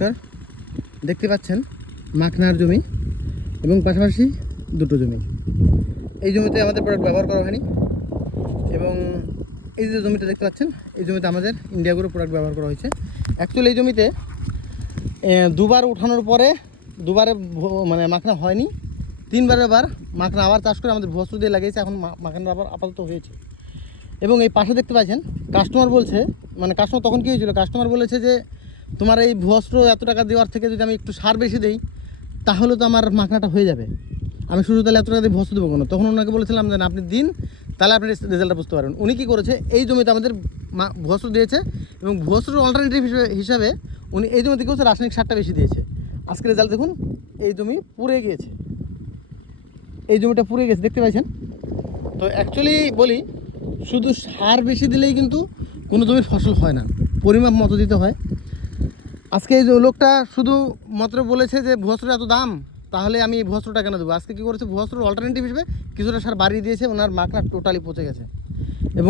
নমস্কার। দেখতে পাচ্ছেন মাখনার জমি এবং পাশাপাশি দুটো জমি। এই জমিতে আমাদের প্রোডাক্ট ব্যবহার করা হয়নি এবং এই যে জমিটা দেখতে পাচ্ছেন এই জমিতে আমাদের ইন্ডিয়া গ্রো প্রোডাক্ট ব্যবহার করা হয়েছে। অ্যাকচুয়ালি এই জমিতে দুবার উঠানোর পরে দুবারে মানে মাখনা হয়নি, তিনবারের বার মাখনা আবার চাষ করে আমাদের ভুয়স্ত্র দিয়ে লাগিয়েছে। এখন মাখনা আবার আপাতত হয়েছে। এবং এই পাশে দেখতে পাচ্ছেন কাস্টমার বলছে, মানে কাস্টমার তখন কী হয়েছিল, কাস্টমার বলেছে যে তোমার এই ভুয়স্ত্র এত টাকা দেওয়ার থেকে যদি আমি একটু সার বেশি দিই তাহলে তো আমার মাখনাটা হয়ে যাবে, আমি শুধু তাহলে এত টাকা দিয়ে ভুয়স্ত্র দেবো কেন। তখন ওনাকে বলেছিলাম যে আপনি দিন, তাহলে আপনি রেজাল্টটা বুঝতে পারবেন। উনি কী করেছে, এই জমিতে আমাদের ভুয়স্ত্র দিয়েছে এবং ভুয়স্ত্র অল্টারনেটিভ হিসাবে উনি এই জমিতে কী করছে, রাসায়নিক সারটা বেশি দিয়েছে। আজকে রেজাল্ট দেখুন, এই জমি পুড়ে গিয়েছে, এই জমিটা পুড়ে গেছে দেখতে পাচ্ছেন। তো অ্যাকচুয়ালি বলি, শুধু সার বেশি দিলেই কিন্তু কোনো জমির ফসল হয় না, পরিমাপ মতো দিতে হয়। আজকে এই যে লোকটা শুধু মাত্র বলেছে যে ভুয়স্ত্রের এত দাম, তাহলে আমি এই ভুয়স্ত্রটা কেন দেবো। আজকে কী করেছে, ভুয়স্ত্রের অল্টারনেটিভ হিসেবে কিছুটা সার বাড়িয়ে দিয়েছে, ওনার মাখনা টোটালি পচে গেছে।